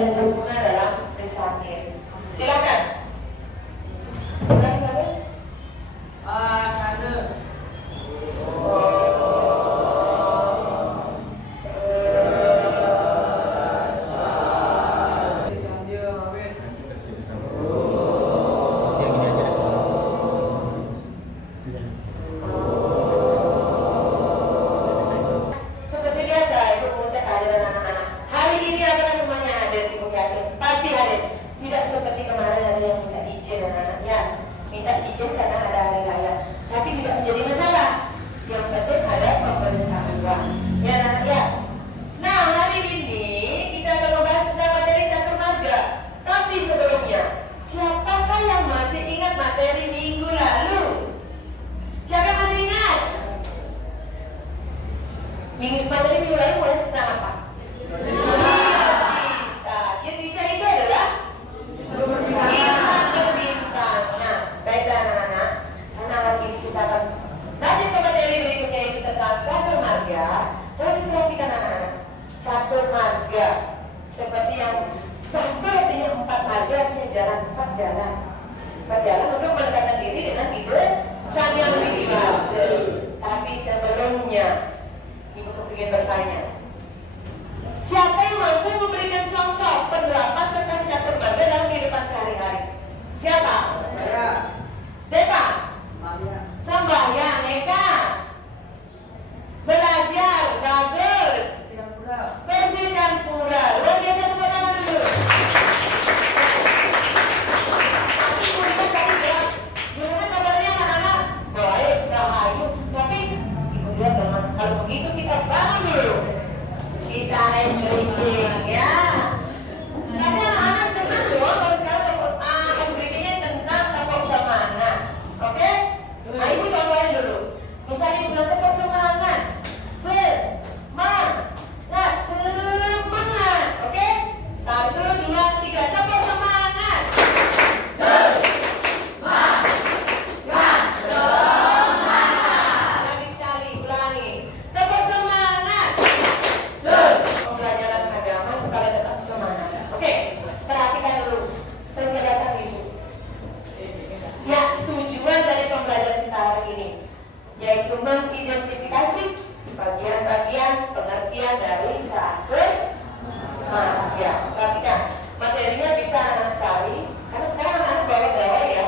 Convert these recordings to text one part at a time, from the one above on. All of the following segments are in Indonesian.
tidak sempurna dalam Trisakti. Silakan. Sudah bagus? Sana. Seperti biasa, Ibu mengajak kehadiran anak-anak. Hari ini apakah semuanya hadir? Ibu yakin pasti hadir. Tidak seperti kemarin ada yang minta izin anak-anaknya. Minta izin karena ada hari raya. Tapi tidak menjadi masalah. Yang penting ada pemberitahuan. Ya anak-anak ya. Nah, hari ini kita akan membahas tentang materi catur marga. Tapi sebelumnya, siapakah yang masih ingat materi minggu lalu? Siapa yang masih ingat? Materi minggu lalu mulai tentang apa? Bisa. Yang bisa itu adalah berbintang. Nah, baiklah anak-anak. Karena hari ini kita akan lanjut ke materi berikutnya yaitu tentang catur marga. Tolong diperhatikan anak-anak. Catur marga seperti yang catur artinya 4 marga artinya jalan, 4 jalan. 4 jalan untuk mendekatkan diri dengan ide sang yang widibasa. Tapi sebelumnya Ibu kepingin bertanya, siapa yang mampu memberikan contoh penerapan tentang catur marga dalam kehidupan sehari-hari? Siapa? Saya. Deka? Semuanya. Sembahyang, Eka? Belajar, bagus. Siang pura. Bersihkan pura. Luar biasa, tepuk tangan dulu. Tapi Ibu lihat tadi bilang, gimana kabarnya anak-anak? Baik, rahayu. Tapi Ibu lihat Mas, kalau begitu kita bangun dulu. Kita enjoying ya. Karena anak-anak senang doang kalau sekarang berikutnya tentang tepuk semangat. Oke? Nah, Ibu contohin dulu. Misalnya Ibu bilang tepuk semangat. Semangat. Oke? 1, 2, 3. Tepuk semangat. Lagi sekali, ulangi. Tepuk semangat. Pembelajaran agama supaya tetap semangat. Oke, perhatikan dulu penjelasan Ibu. Ya, tujuan dari pembelajaran kita hari ini yaitu mengidentifikasi bagian-bagian pengertian dari catur marga. Perhatikan, materinya bisa anak cari karena sekarang anak bawa ya.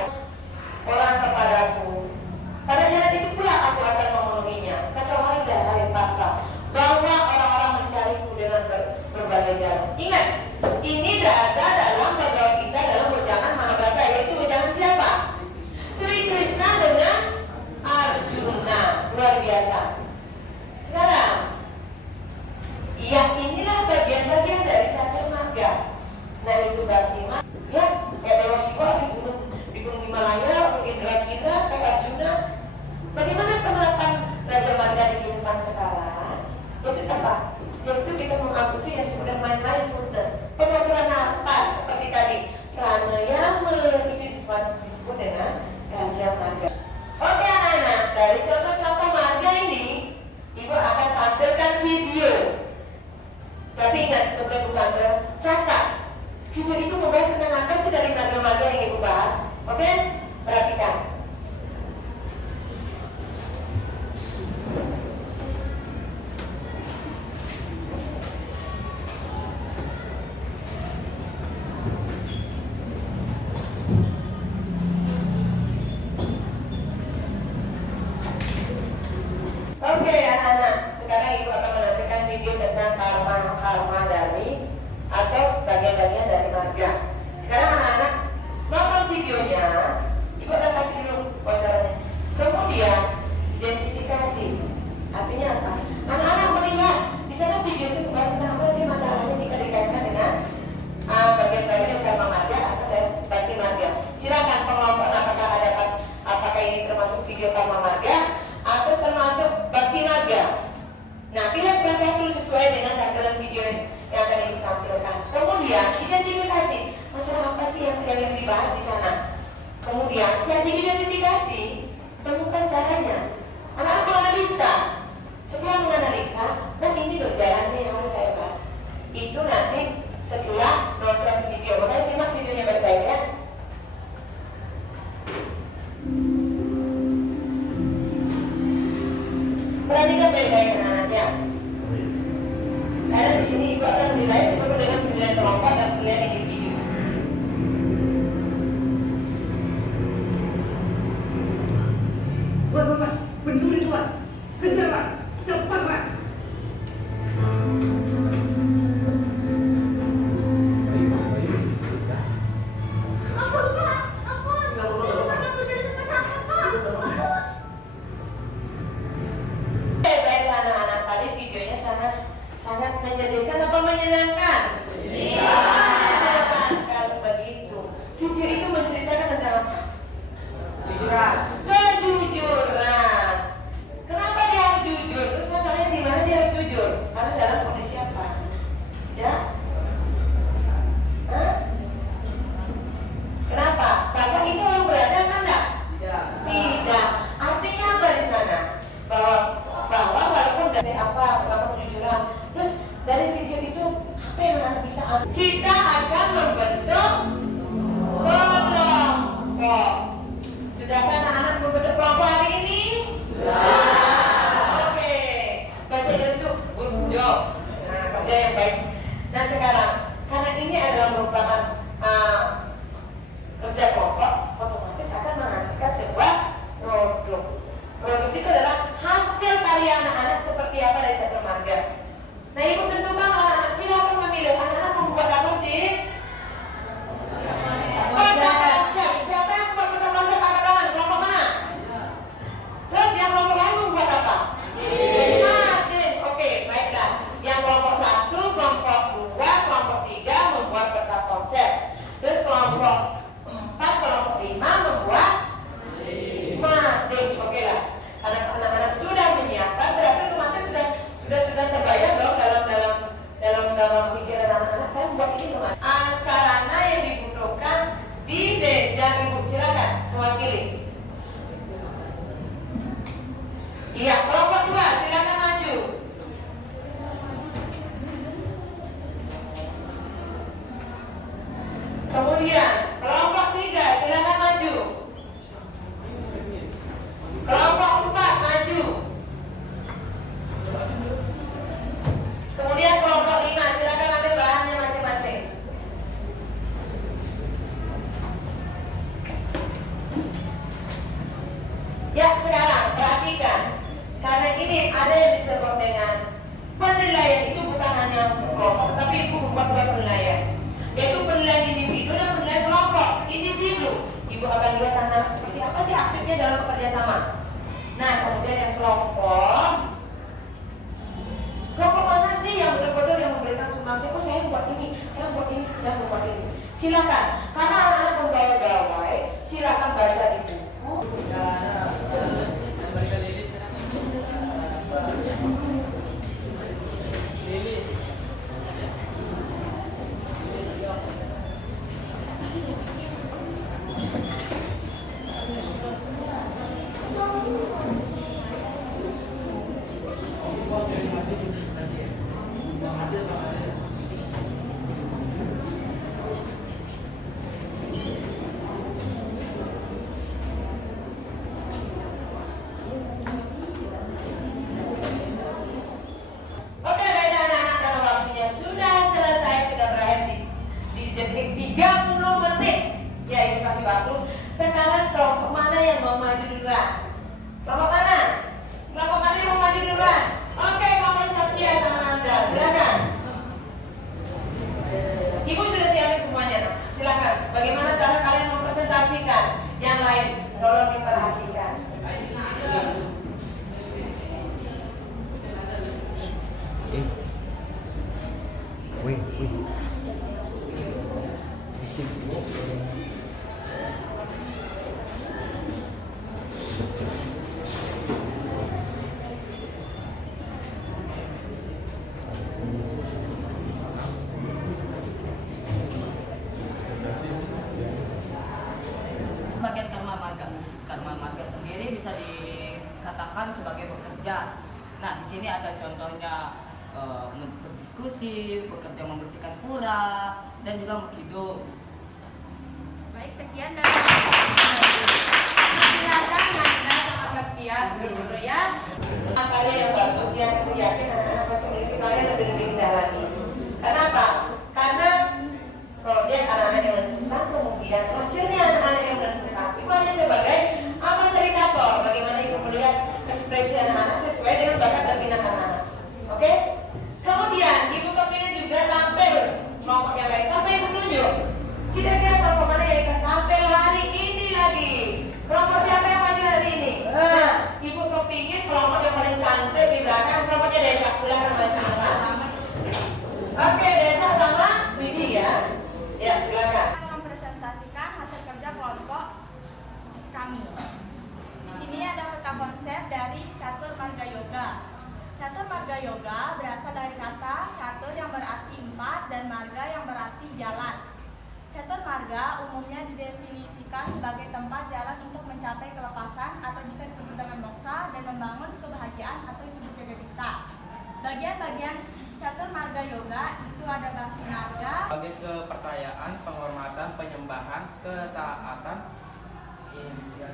Orang kepadaku, pada jalan itu pula aku akan memenuhinya. Kecuali dari fakta bahwa orang-orang mencariku dengan berbagai jalan. Ingat, ini tidak ada dalam Bhagavad Gita dalam wejangan Mahabharata, yaitu wejangan siapa? Sri Krishna dengan Arjuna. Luar biasa. Sekarang, ya inilah bagian-bagian dari catur marga. Nah itu bakti ya, kayak Dewa Siwa di gunung Himalaya, Indra-Gila, kayak Arjuna. Bagaimana penerapan Raja Marga di kehidupan sekarang? Yaitu apa? Yaitu kita mengakusi yang disebut mindfulness, pengaturan napas seperti tadi, pranayama, itu disebut dengan Raja Marga. Oke anak-anak, dari contoh-contoh marga ini Ibu akan tampilkan video. Tapi ingat, sebelum Ibu tampil, catat video itu membahas tentang apa sih dari marga-marga yang Ibu bahas. Oke? Perhatikan. Oke anak-anak, sekarang Ibu akan menampilkan video tentang karma dari atau bagian-bagian dari marga. Sekarang anak-anak nonton videonya, Ibu akan kasih dulu bocorannya. Kemudian identifikasi, artinya apa? Anak-anak melihat di sana video itu membahas tentang apa sih masalahnya jika dikaitkan dengan bagian-bagian karma marga atau dari bakti marga. Silakan pengelompokan apakah ini termasuk video karma marga atau termasuk bakti marga. Nah, pilih salah satu sesuai dengan tampilan video yang akan ditampilkan. Kemudian identifikasi masalah apa sih yang dibahas di sana. Kemudian setelah diidentifikasi, temukan caranya. Anak-anak menganalisa. Setelah menganalisa, dan ini berjalannya yang harus saya bahas. Itu nanti setelah nonton video. Makanya simak videonya baik-baik ya. Perhatikan baik-baik anak-anaknya. Karena di sini ibu akan menilai disebut dengan penilaian kelompok dan penilaian individu. Pak, pencuri Tuan, kejar Pak, cepat Pak. Ampun Pak, ampun. Pak, aku jadi tempat sampah Pak. Ampun. Baik anak-anak, tadi videonya sangat menyedihkan apa menyenangkan? Iya. Kalau begitu, video itu menceritakan tentang apa? Jujuran. Kejujuran. Kenapa dia harus jujur? Terus masalahnya di mana dia harus jujur? Karena dalam kondisi apa? Tidak? Hah? Kenapa? Karena itu orang berada kan enggak? Tidak. Tidak. Artinya apa di sana? Bahwa walaupun dari apa kejujuran, terus dari video itu apa yang anak bisa ambil? Kita akan membentuk kelompok. Sudahkah anak-anak membentuk kelompok hari ini? Sudah. Oke. Bahasa Inggris itu good job. Nah, kerja yang baik. Nah sekarang, karena ini adalah merupakan kerja kelompok, otomatis akan menghasilkan sebuah produk. Produk itu adalah hasil karya anak-anak seperti apa dari satu marga. Nah ibu tentukan anak-anak silakan memilih. Anak-anak membuat apa sih? Siapa yang membuat potong konsep angkat tangan? Kelompok mana? Terus yang kelompok lain membuat apa? Martin. Oke, baiklah. Yang kelompok 1, kelompok 2, kelompok 3 membuat peta konsep. Terus kelompok 4, kelompok 5 membuat Martin. Oke lah. Karena anak-anak sudah menyiapkan, berarti otomatis sudah terbayang dong dalam pikiran anak-anak. Saya membuat ini teman. Sarana yang dibutuhkan di meja ibu, silakan mewakili. Iya, kelompok 2 silakan maju. Kemudian kelompok 3 silakan maju. Kelompok 4 maju. Kemudian kelompok 5 silakan ambil bahannya masing-masing. Ya, sekarang perhatikan. Karena ini ada yang disebut dengan penilaian, itu bukan hanya kelompok, tapi ibu membuat dua penilaian, yaitu penilaian individu dan penilaian kelompok. Individu, ibu akan lihat anak seperti apa sih aktifnya dalam bekerja sama. Nah, kemudian yang kelompok mana sih yang betul-betul yang memberikan sumbangsi? Oh, saya buat ini, saya buat ini, saya buat ini. Silakan, karena anak-anak membawa gawai, silakan baca di buku. Oke, baiklah anak-anak, karena waktunya sudah selesai, sudah berakhir di detik 30 menit. Ya, itu kasih waktu. Sekarang kelompok mana yang mau maju duluan? Kelompok mana? Kelompok mana yang mau maju duluan? Oke, kelompok Saskia sama Anda, silakan. Ibu sudah siapin semuanya, nah. Silakan. Bagaimana cara kalian mempresentasikan? Yang lain, tolong diperhatikan. Bagian karma marga. Karma marga sendiri bisa dikatakan sebagai bekerja. Nah, di sini ada contohnya berdiskusi, bekerja membersihkan pura, dan juga menghidup. Baik, sekian dari Silakan Nanda sama Saskia dulu ya. Karya yang bagus yang aku yakin anak-anak pasti memiliki karya lebih indah lagi. Kenapa? Karena proyek anak-anak yang menentukan, kemudian hasilnya anak-anak yang menentukan. Ibu hanya sebagai fasilitator bagaimana ibu melihat ekspresi anak-anak sesuai dengan bakat dan minat anak-anak. Oke? Kemudian ibu kepilih juga tampil kelompok yang baik. Tanpa ibu tunjuk, kira-kira kelompok mana yang akan tampil hari ini lagi? Kelompok siapa yang maju hari ini? Ibu kepingin kelompok yang paling cantik di belakang kelompoknya Desa. Silakan maju. Oke, Desa sama Widi ya. Ya, silakan. mempresentasikan hasil kerja kelompok kami. Di sini ada peta konsep dari Catur Marga Yoga. Catur Marga Yoga berasal dari kata catur yang berarti 4 dan marga yang berarti jalan. Catur marga umumnya didefinisikan sebagai tempat jalan untuk mencapai kelepasan atau bisa disebut dengan moksa dan membangun kebahagiaan atau disebut juga gita. Bagian-bagian catur marga yoga itu ada bakti marga, sebagai kepercayaan, penghormatan, penyembahan, ketaatan,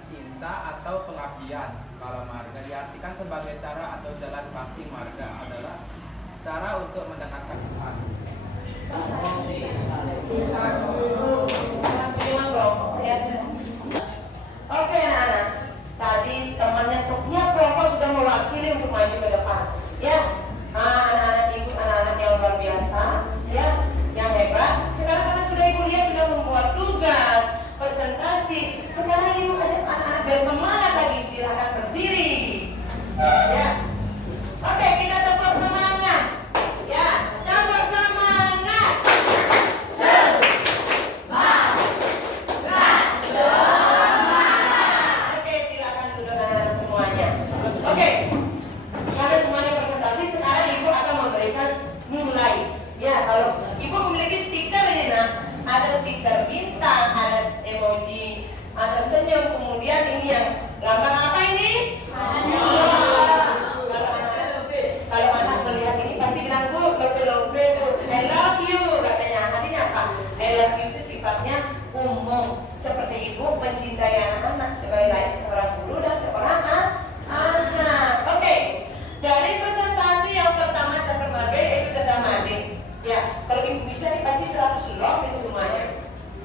cinta atau pengabdian. Kalau marga diartikan sebagai cara atau jalan. Bakti marga adalah cara untuk mendekatkan Tuhan. Oke anak-anak, tadi temannya setiap kelompok sudah mewakili untuk maju ke depan. Ya, anak-anak ibu, anak-anak yang luar biasa, ya, yang hebat. Sekarang karena sudah ibu lihat sudah membuat tugas, presentasi. Sekarang ibu ajak anak-anak bersemangat lagi, silakan berdiri. Ya, oke kita tepuk semangat. Ya, tepuk semangat. Oke, silakan duduk anak-anak semuanya. Oke, karena semuanya presentasi, sekarang ibu akan memberikan nilai. Ya, kalau ibu memiliki stiker ini, nah, ada stiker bintang, ada emoji, ada senyum, kemudian ini yang lambang apa ini? Kalau anak melihat ini pasti bilang bu, lope, I love you katanya. Artinya apa? I love you itu sifatnya umum. Seperti ibu mencintai anak-anak sebagai layaknya seorang guru dan seorang anak. Oke, dari presentasi yang pertama catur marga yaitu tanda mading. Ya, kalau ibu bisa nih pasti 100 log ini semuanya.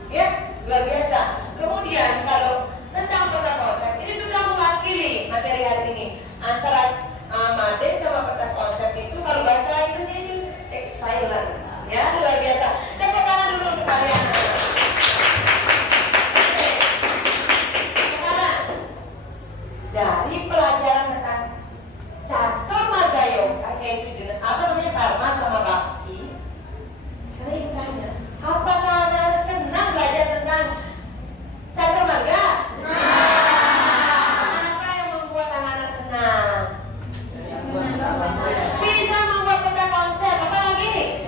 Ya, luar biasa. Kemudian kalau tentang peta konsep ini sudah mewakili materi hari ini antara mading sama peta konsep itu kalau bahasa Inggrisnya itu excellent. Ya, luar biasa. Tepuk tangan dulu untuk kalian. Oke. Sekarang dari pelajaran tentang catur marga yoga yaitu apa namanya karma sama bakti. Sekarang ibu tanya, apakah anak-anak senang belajar tentang catur marga? Apa yang membuat anak-anak senang? Bisa membuat peta konsep, apa lagi?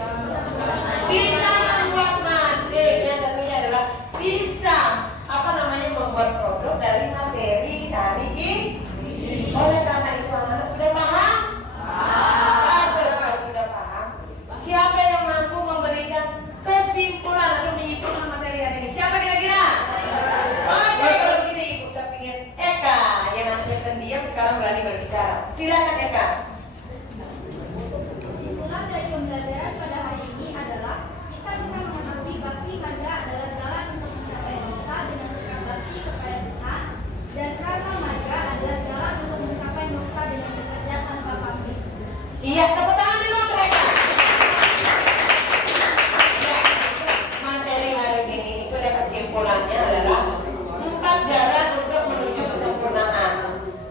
Bisa membuat mading, yang tentunya adalah bisa membuat produk dari materi dari ini. Oleh karena itu anak-anak sudah paham? Bagus, kalau sudah paham. Siapa yang mampu memberikan kesimpulan atau menyimpulkan materi hari ini? Siapa kira-kira? Oke, kalau begitu ibu kepingin Eka yang nantinya pendiam sekarang berani berbicara. Silakan Eka. Kesimpulan dari pembelajaran pada hari ini adalah kita bisa mengerti bakti marga adalah jalan untuk mencapai dosa dengan sikap bakti kepada Tuhan, dan karma marga adalah jalan untuk mencapai dosa dengan bekerja tanpa pamrih. Iya, tepuk tangan dulu mereka. Ya, materi hari ini itu ada kesimpulannya adalah 4 jalan untuk menuju kesempurnaan.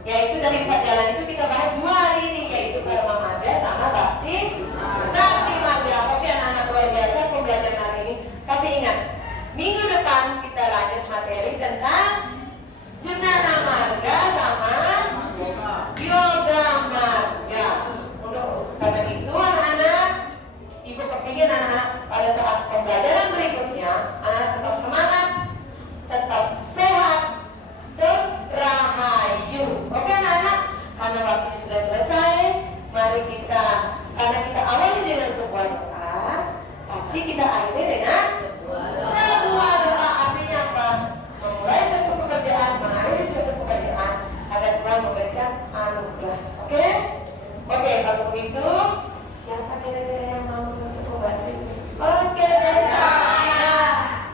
Yaitu dari 4 jalan itu kita bahas 2 hari ini, yaitu karma marga sama bakti marga. Oke anak-anak luar biasa pembelajaran hari ini. Tapi ingat, minggu depan kita lanjut materi tentang jenana marga sama yoga marga. Karena itu anak-anak, ibu kepingin anak-anak pada saat pembelajaran berikutnya anak-anak tetap semangat, tetap sehat, rahayu. Oke anak-anak, karena waktunya sudah selesai, mari kita, karena kita awali dengan sebuah doa, pasti kita akhiri dengan dengan sebuah doa. Artinya apa? Memulai suatu pekerjaan, mengakhiri suatu pekerjaan agar Tuhan memberikan anugerah. Oke? Oke, kalau begitu siapa kira-kira yang mau untuk membantu? Oke, Desa.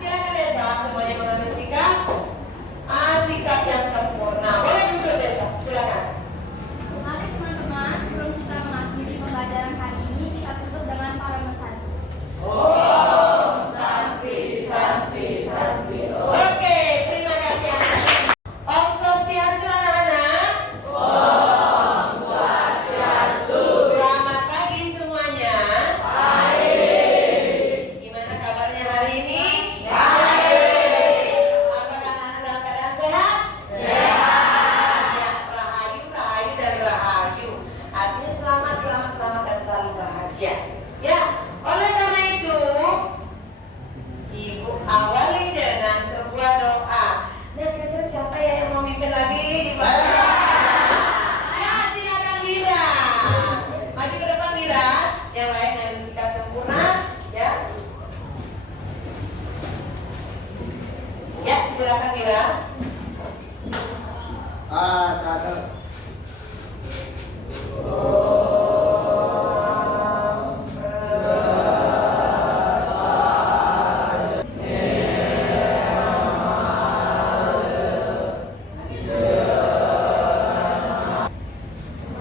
Silakan Desa, semuanya mengambil sikap. Sikap yang sempurna. Boleh duduk Desa, silakan. Mari teman-teman, sebelum kita mengakhiri pembelajaran hari ini, kita tutup dengan parama santi. Om Santi, Santi, Santi. Oke, terima kasih anak-anak. Om Swastiastu anak-anak. Om Swastiastu. Selamat pagi semuanya. Baik. Gimana kabarnya hari ini? Baik. Apakah anak-anak dalam keadaan sehat? Sehat. Ya, rahayu, rahayu, dan rahayu. Artinya selamat, selamat, selamat, dan selalu bahagia. Ya, oleh karena itu, Ibu awali dengan sebuah doa. Nah, kira-kira siapa ya yang mau mimpin lagi di belakang? Ya, silakan Lira. Maju ke depan Lira. Yang lain yang bersikap sempurna, ya. Ya, silakan Lira. Sadar.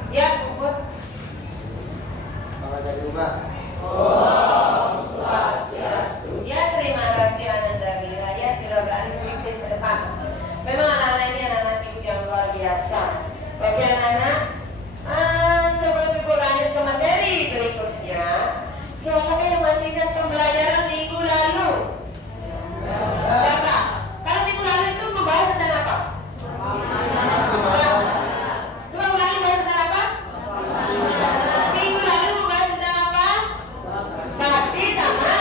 Ya, Puput. Maka jadi ubah. Ya, terima kasih Ananda Lira. Ya, sudah berani memimpin ke depan. Memang anak-anak ini anak-anak ibu yang luar biasa. Bagi anak-anak, sebelum ibu lanjut ke materi berikutnya, siapakah yang masih ingat pembelajaran minggu lalu? Siapa? Kalau minggu lalu itu membahas tentang apa? Coba ulangi bahas tentang apa? Minggu lalu membahas tentang apa? Bakti sama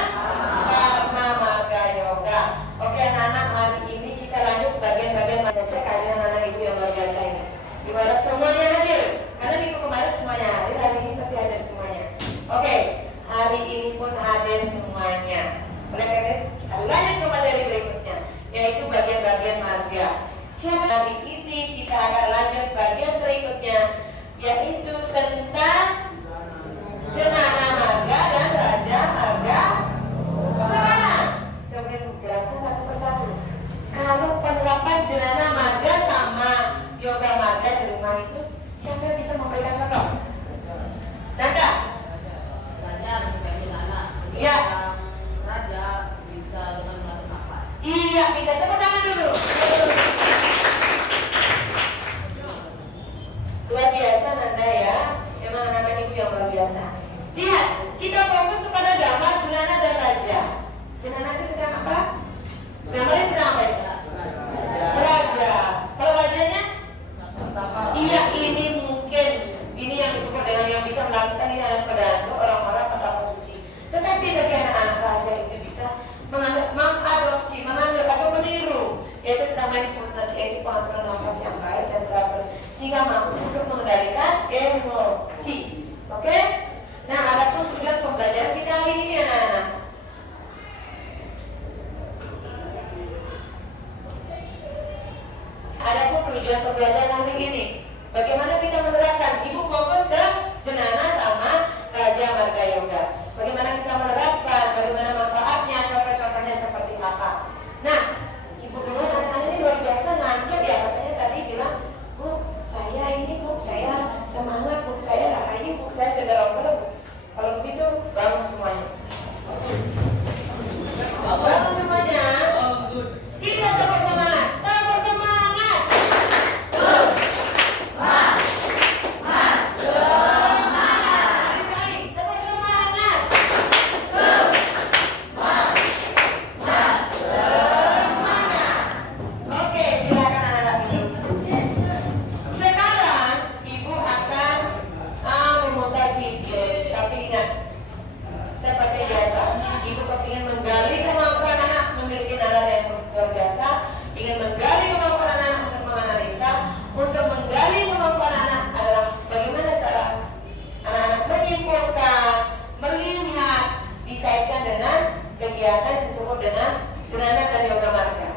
Dharma Marga Yoga. Oke anak-anak, hari ini kita lanjut bagian-bagian cek kehadiran anak ibu yang luar biasa ini. Ibarat semuanya hadir, karena minggu kemarin semuanya hadir, hari ini pasti hadir semuanya. Oke, hari ini pun hadir semuanya. Oleh karena itu, kita lanjut ke materi berikutnya, yaitu bagian-bagian marga. Siapa hari ini kita akan lanjut bagian berikutnya, yaitu tentang Jenana Marga dan Raja Marga. Sekarang sebelum jelaskan satu persatu, kalau penerapan Jenana Marga sama Yoga Marga di rumah itu, siapa yang bisa memberikan contoh? Nanda? Belajar menjadi anak. Iya. Yang raja bisa dengan mengatur nafas. Iya, kita tepuk tangan dulu. Luar biasa Nanda ya, memang anak-anak ibu yang luar biasa. Lihat, kita fokus kepada gambar Jenana dan Raja. Jenana itu tentang apa? Gambarnya tentang apa ya? Raja. Kalau rajanya? Iya, ini mungkin ini yang disebut dengan yang bisa melakukan ini adalah pedangdut orang-orang petapa suci. Tetapi bagi anak-anak raja itu bisa mengadopsi, mengambil atau meniru, yaitu namanya mindfulness, yaitu pengaturan nafas yang baik dan teratur, sehingga mampu untuk mengendalikan emosi. Oke? Nah, ada pun tujuan pembelajaran kita hari ini anak-anak. Ada pun tujuan pembelajaran hari ini. Bagaimana kita menerapkan? Ibu fokus ke Jenana sama Raja Marga Yoga. Bagaimana kita menerapkan? Bagaimana manfaatnya? Contoh-contohnya seperti apa? Nah, ibu dulu anak-anak ini luar biasa ngantuk ya. Katanya tadi bilang, Bu, saya ini Bu, saya semangat Bu, saya rahayu Bu, saya segar Bu. Kalau begitu, bangun semuanya. Bangun semuanya. Kita tetap semangat. Tetap semangat. disebut dengan Jnana dan Yoga Marga.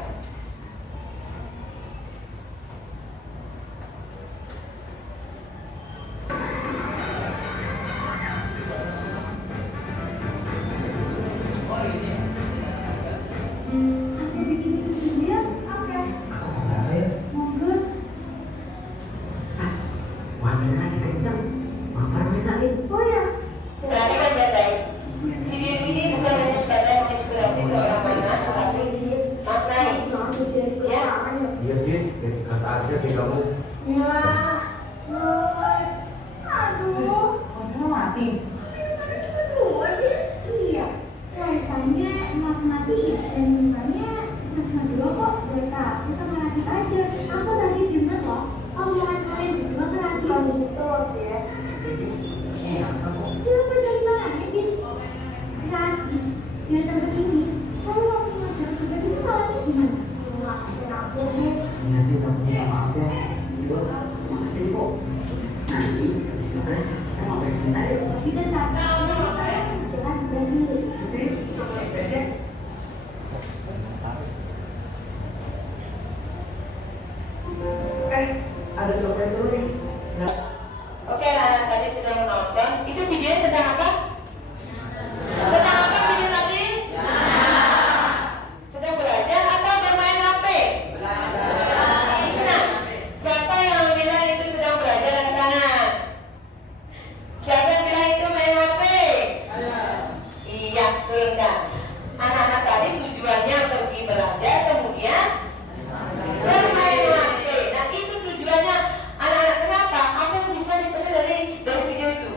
Perhatikan baik-baik. Video ini bukan hanya sebagai menginspirasi seorang mainan, tetapi maknai. Ya. Iya, Din. Jadi kas aja di kamu. Ya, aduh. Kamu mati. Minumannya cuma 2, Dis. Iya. Rupanya emang mati ya, dan minumannya cuma 2 kok. Buat aku sama Radit aja. Aku tadi denger loh, omongan kalian berdua ke Radit. Kalau gitu, Des. Iya, kamu. Dia dari mana ya, Din? Radit, dia datang ke sini. Kalau kamu ngajar ke sini, salahnya gimana? Maafin aku, Din. Iya, Din. Kamu minta maaf ya. Iya, makasih kok. Nanti habis tugas kita mau beres sebentar ya. Kita tak tahu, jangan tugas dulu. Ada surprise dulu nih. Oke, anak tadi sudah menonton. Itu videonya tentang apa? Tentang apa video tadi? Sedang belajar atau bermain HP? Nah, siapa yang bilang itu sedang belajar anak-anak? Siapa yang bilang itu main HP? Iya, benar. Anak-anak tadi tujuannya pergi belajar, kemudian bermain HP. Nah, itu tujuannya anak-anak. Kenapa? Apa yang bisa dipetik dari video itu?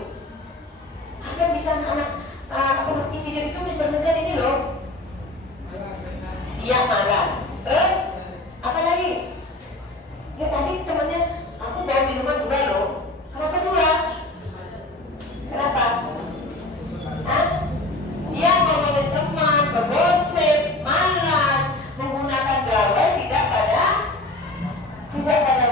Apa yang bisa anak di video itu mencerminkan ini loh? Iya, malas. Terus apa lagi? Ya tadi temannya aku bawa minuman 2 loh. Kenapa 2? Kenapa? Hah? Dia ngomongin teman, bergosip, malas, menggunakan gawai tidak pada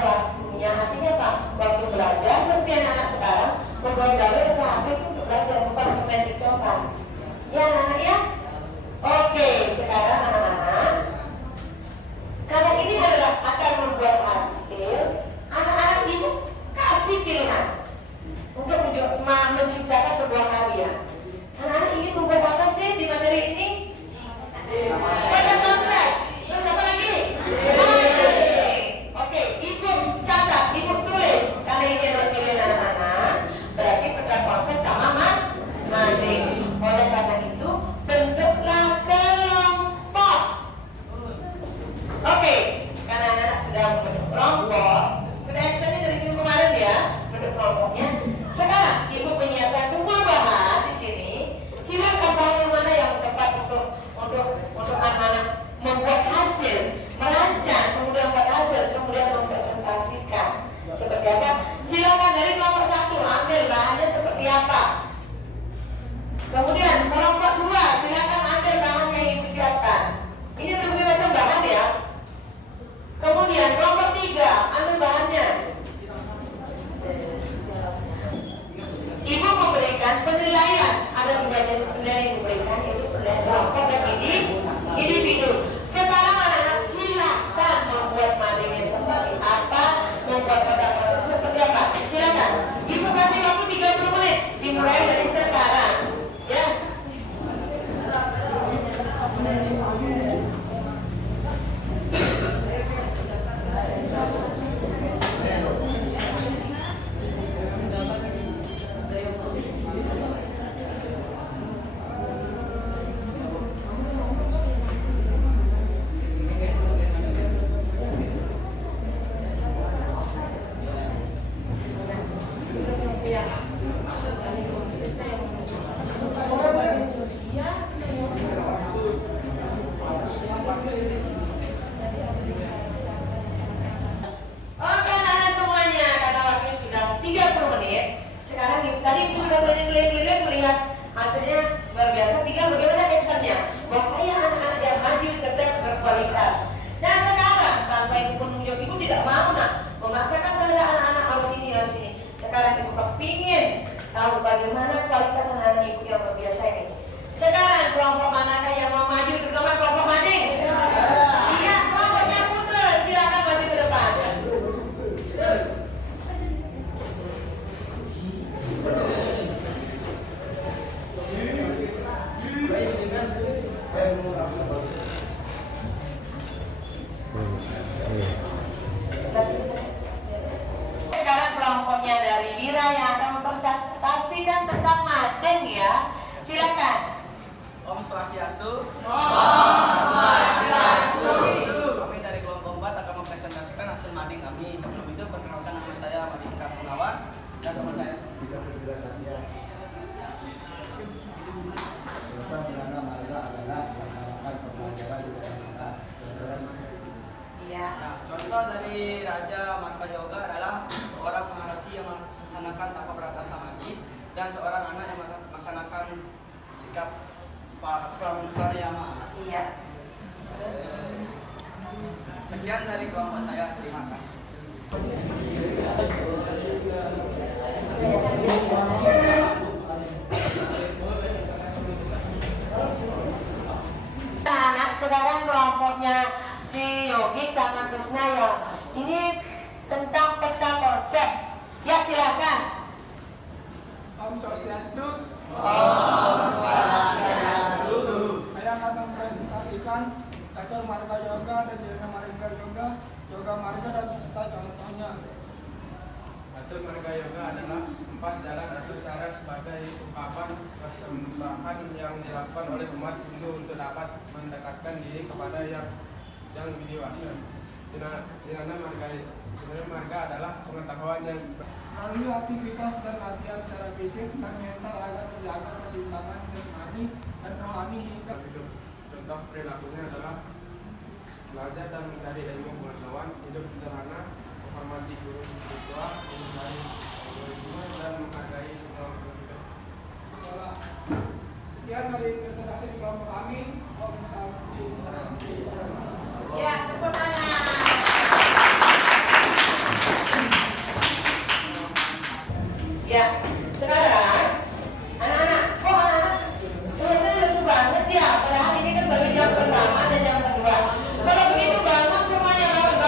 waktunya. Artinya apa? Waktu belajar seperti anak-anak sekarang membawa gawai ke HP itu untuk belajar, bukan untuk main TikTokan. Ya anak-anak ya? Oke, sekarang anak-anak, karena ini adalah akan membuat hasil, anak-anak ibu kasih pilihan untuk menciptakan sebuah karya. Anak-anak ingin membuat apa sih di materi ini? Pada konsep. Terus apa lagi? Oke, ibu catat, ibu tulis. Karena ini adalah pilihan anak-anak, berarti pada konsep sama masing-masing. Oleh karena itu, bentuklah kelompok. Oke, karena anak-anak sudah membentuk kelompok, sudah actionnya dari minggu kemarin ya, bentuk kelompoknya. Sekarang ibu menyiapkan semua bahan di sini. Silakan bahan yang mana yang tepat untuk anak-anak membuat hasil, merancang, kemudian membuat hasil, kemudian mempresentasikan. Seperti apa? Silakan dari kelompok 1 ambil bahannya seperti apa. Kemudian kelompok 2 silakan ambil bahan yang ibu siapkan. Ini berbagai macam bahan ya. Kemudian kelompok 3 ambil bahannya. Ibu memberikan penilaian, ada penilaian sebenarnya yang diberikan, itu penilaian kelompok dan individu. Sekarang anak-anak silakan membuat materinya seperti apa, membuat kata-kata seperti apa. Silakan. Ibu kasih waktu 30 menit, dimulai dari sekarang. Ya. Raja Marga Yoga adalah seorang maharasi yang melaksanakan tapa berata samadi dan seorang anak yang melaksanakan sikap pranayama. Iya. Sekian dari kelompok saya, terima kasih. Anak sekarang kelompoknya si Yogi sama Krishna ya. Ini tentang peta konsep. Ya silakan. Om Swastiastu. Saya akan mempresentasikan catur marga yoga dan jalan marga yoga, yoga marga dan sisa contohnya. Catur marga yoga adalah 4 jalan atau cara sebagai ungkapan persembahan yang dilakukan oleh umat Hindu untuk dapat mendekatkan diri kepada yang lebih dewasa. Di mana marga adalah pengetahuan yang Melalui aktivitas dan latihan secara fisik dan mental agar terjaga keseimbangan jasmani dan rohani hingga hidup. Contoh perilakunya adalah belajar dan mencari ilmu pengetahuan, hidup sederhana, menghormati guru tua, menghindari egoisme dan menghargai semua makhluk hidup. Sekian dari presentasi di kelompok kami. Om Santi. Ya, tepuk tangan. Ya, sekarang anak-anak, kok anak-anak ternyata lucu banget ya. Padahal ini kan baru jam pertama dan jam kedua. Kalau begitu bangun semuanya, bangun.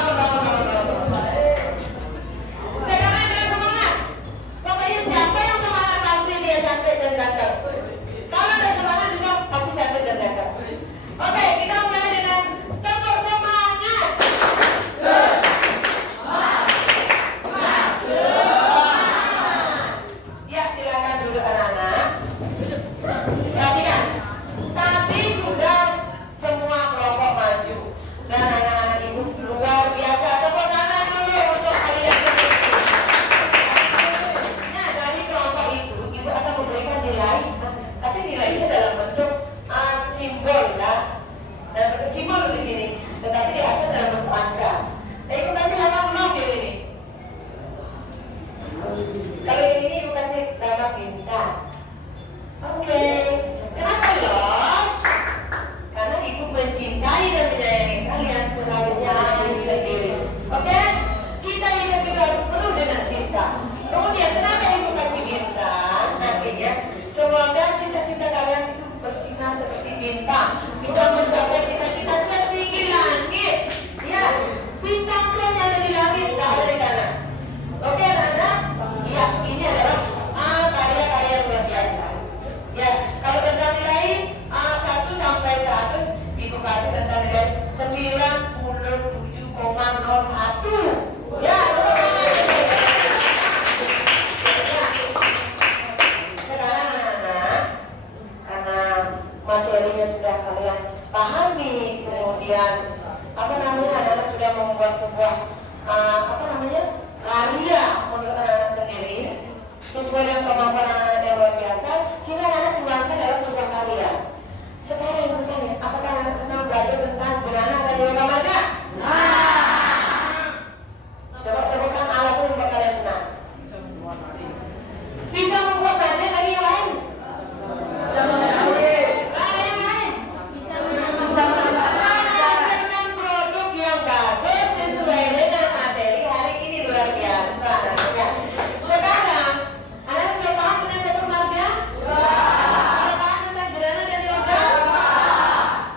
Sekarang jangan semangat. Pokoknya siapa yang semangat pasti dia cantik dan ganteng. Kalau ada semangat juga pasti cantik dan ganteng. Oke, kita mulai dengan tepuk semangat. Ya, silakan duduk anak-anak. Perhatikan, tadi sudah semua kelompok maju dan anak-anak ibu luar biasa. Tepuk tangan dulu untuk kalian semua. Nah, dari kelompok itu ibu akan memberikan nilai, tapi nilai itu dalam bentuk simbol ya. Dan bentuk simbol di sini, tetapi di atas dalam bentuk angka. Nah, ibu kasih 80 ini. Kalau yang ini ibu kasih nama bintang. Oke. Kenapa loh? Karena ibu mencintai dan menyayangi kalian selayaknya sendiri. Oke? Kita hidup itu harus penuh dengan cinta. Kemudian kenapa ibu kasih bintang? Artinya semoga cita-cita kalian itu bersinar seperti bintang, bisa mencapai cita-cita setinggi langit. Ya, bintang itu hanya ada di langit, tidak ada di tanah. Oke anak-anak? Iya, ini adalah karya-karya luar biasa. Ya, kalau tentang nilai 1 sampai 100, ibu kasih tentang nilai 97,01. Ya, sekarang anak-anak, karena materinya sudah kalian pahami, kemudian anak-anak sudah membuat sebuah karya menurut anak-anak sendiri sesuai dengan kemampuan anak-anak yang luar biasa, sehingga anak tuangkan dalam sebuah karya. Sekarang yang bertanya, apakah anak senang belajar tentang Jenana dan Yoga Marga? Coba sebutkan alasan yang kalian senang. Bisa membuat karya dari yang lain? Yang lain? Menghasilkan produk yang bagus sesuai dengan materi hari ini, luar biasa. Ya. Sekarang, anak sudah paham tentang catur marga? Sudah paham tentang Jenana dan Yoga?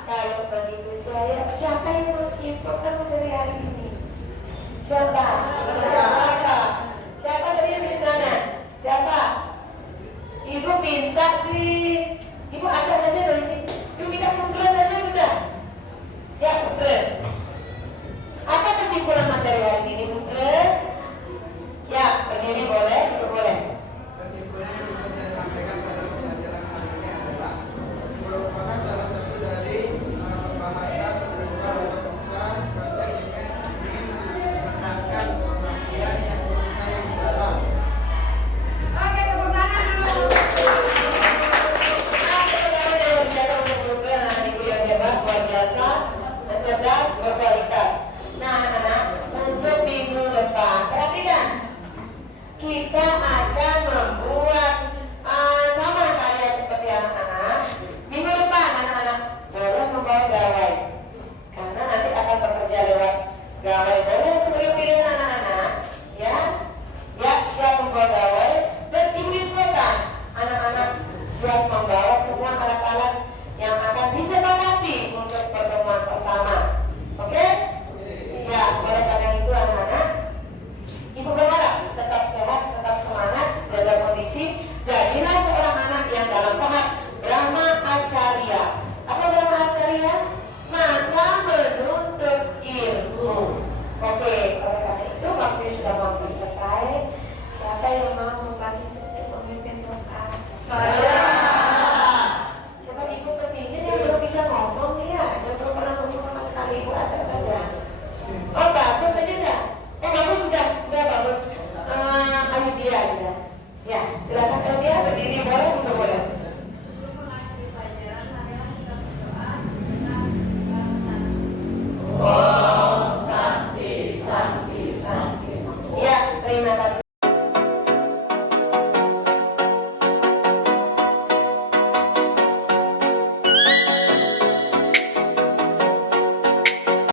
Kalau begitu siapa yang menginfokan materi hari ini? Siapa? Siapa dari yang minta? Siapa? Ibu minta sih. Ibu ajak